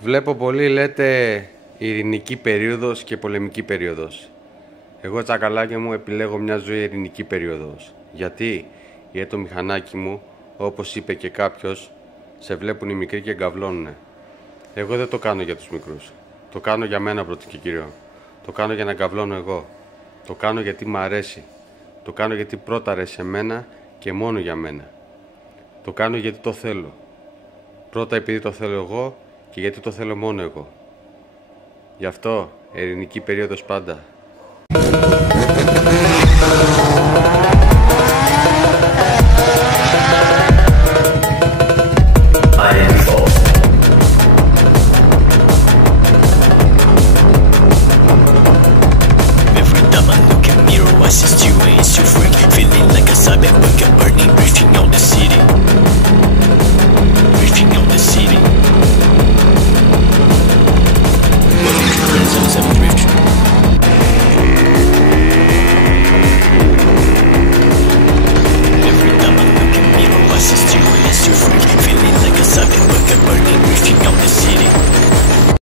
Βλέπω πολύ λέτε ειρηνική περίοδος και πολεμική περίοδος. Εγώ τσακαλάκι μου επιλέγω μια ζωή ειρηνική περίοδος. Γιατί το μηχανάκι μου, όπως είπε και κάποιος, σε βλέπουν οι μικροί και γκαυλώνουνε. Εγώ δεν το κάνω για τους μικρούς. Το κάνω για μένα πρώτο και κύριο. Το κάνω για να γκαυλώνω εγώ. Το κάνω γιατί μ' αρέσει. Το κάνω γιατί πρώτα αρέσει εμένα και μόνο για μένα. Το κάνω γιατί το θέλω. Πρώτα επειδή το θέλω εγώ και γιατί το θέλω μόνο εγώ. Γι' αυτό ειρηνική περίοδος πάντα.